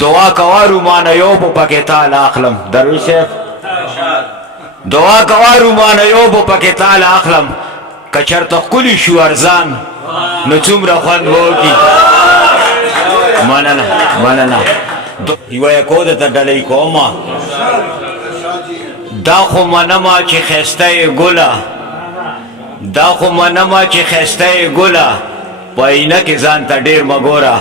دعا کوارو مانا یو پو پاکی تال اخلم دروی شیخ دعا کوارو مانا یو پو پاکی تال اخلم کچر تا کلی شو ارزان نو چومره خوند بوکی مننه یو یکو ده تا ڈلی کوما دا خو منما چی خسته گلا دا خو منما چی خسته گلا پاینه کی ځان ته ډیر مګورا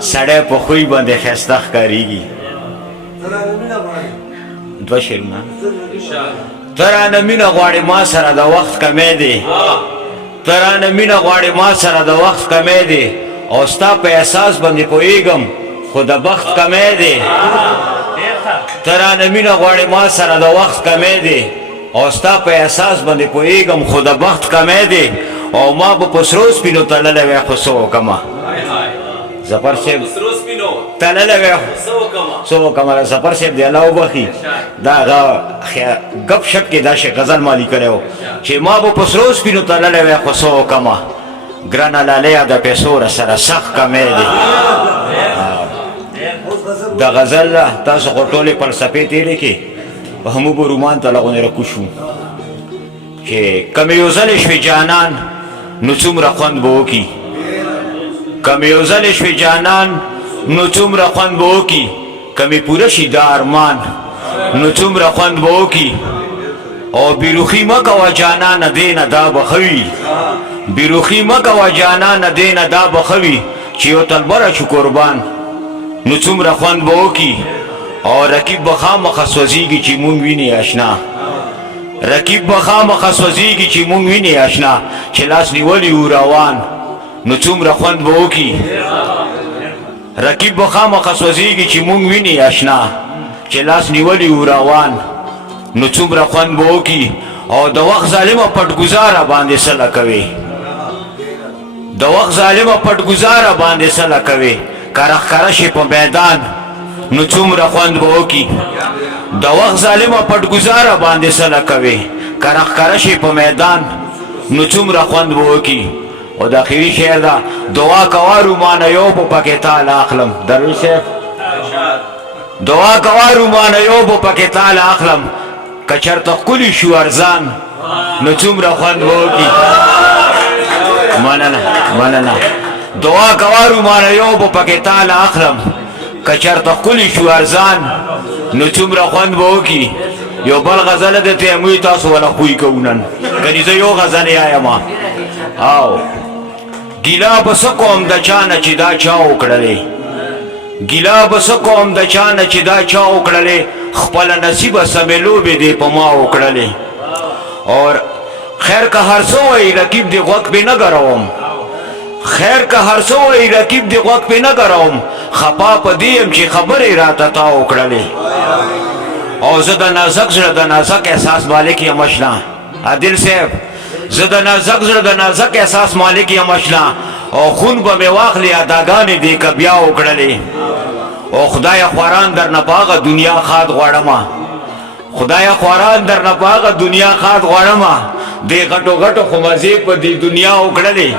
سړی په خوی باندې خسته ښکاریږي دوه شعرونه ترانه مینه غواړي ما سره د وخت کمی دی ترانه مینه غواړي ما سره د وخت کمی دی او ستا په احساس باندې پوهیږم خو د بخت کمی دی ترانه مینه غواړي ما سره د وخت کمی دی او ستا په احساس باندې پوهیږم خو د بخت کمی دی او ما به په سرو سپینو تللی وی خو څه وکمه ظفر صاحب تللی وی څه وکمه ظفر صاحب دی الله وبخي دا ګپ شپ کې دا شی غزل ما لیکلی و چې ما به په سرو سپینو تللی وی خو څه وکمه ګرانه لالیا د پیسو رسره سخت کمی دی د غزل تاسو خو ټولې فلسفې تېرې کې همو به رومان ته لغونې راکوشو چې کمې یو ځلې شوې جانان نو څومره خوند به وکړي کمې یو ځلې شوې جانان نو څومره خوند به وکړي کمې پوره شي دا ارمان نو څومره خوند به وکړي او بیروخي مه کوه جانانه دې نه دا به ښه وي بیروخي مه کوه جانانه دې نه دا به ښه وي چې یو تلبره شو قربان نو څومره خوند به وکړي او رقیب به خامخا سوځېږي چې مونږ وینې اشنا رقیب به خامخا سوځېږي چې مونږ وینې اشنا چې لاس نیولی و روان نو څومره خوند به وکړي رقیب به خامخا سوځېږي چې مونږ وینې اشنا چې لاس نیولی و روان نو څومره خوند به وکړي او د وخت ظالمه پټګزاره باندې سله کوي د وخت ظالمه پټګزاره باندې سله کوي کرخ شي په میدان نو څومره خوند به وکړي د وخت ظالمه پټګزاره باندې سله کوي کرخ شي په میدان نو څومره خوند به وکړي او د اخري شعر ده دعا کوارو مانه یو په پکې تال اخلم درویش صاحب دعا کوارو مانه یو په پکې تال اخلم کچرته ښکلي شو ارزان نو څومره خوند به وکړي مننه دعا کوارو مانه یو په پکې تال اخلم کچرته ښکلي شو ارزان نو څومره خوند به وکړي یو بل غزله ده تیموي تاسو ولا خوی کوو نن کني زه یو غزلې آیم او ګیله به څه کوم د چا نه چې دا چا وکړلې ګیله به څه کوم د چا نه چې دا چا وکړلې خپله نصیبه سمې لوبې دې په ما وکړلې اور خیر که هر څه وایي رقیب دې غوږ پې نه ګروم خیر که هر څه وایي رقیب دې غوږ پې نه ګروم خپا په دې یم چې خبرې راته تا وکړلې او زه د نازک زړه د نازک احساس مالک یم اشنا عادل صاحب زه د نازک زړه د نازک احساس مالک یم اشنا او خون به مې واخلې اداګانې دې که بیا وکړلې او خدای خواران در نه په هغه دنیا خاد غواړمه خدای خواران در نه په هغه دنیا خاد غواړمه دې غټو غټو خو مزې په دې دنیا وکړلې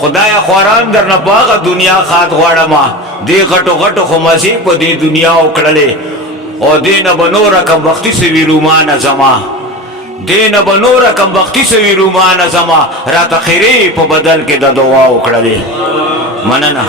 خدای خواران در نه په هغه دنیا خاد غواړمه دې غټو غټو خو مزې په دې دنیا وکړلې او دې نه به نوره کمبختي سوي رومانه زما دې نه به نوره کمبختي سوي رومانه زما راته خیرې په بدل کې د دعا وکړلې مننه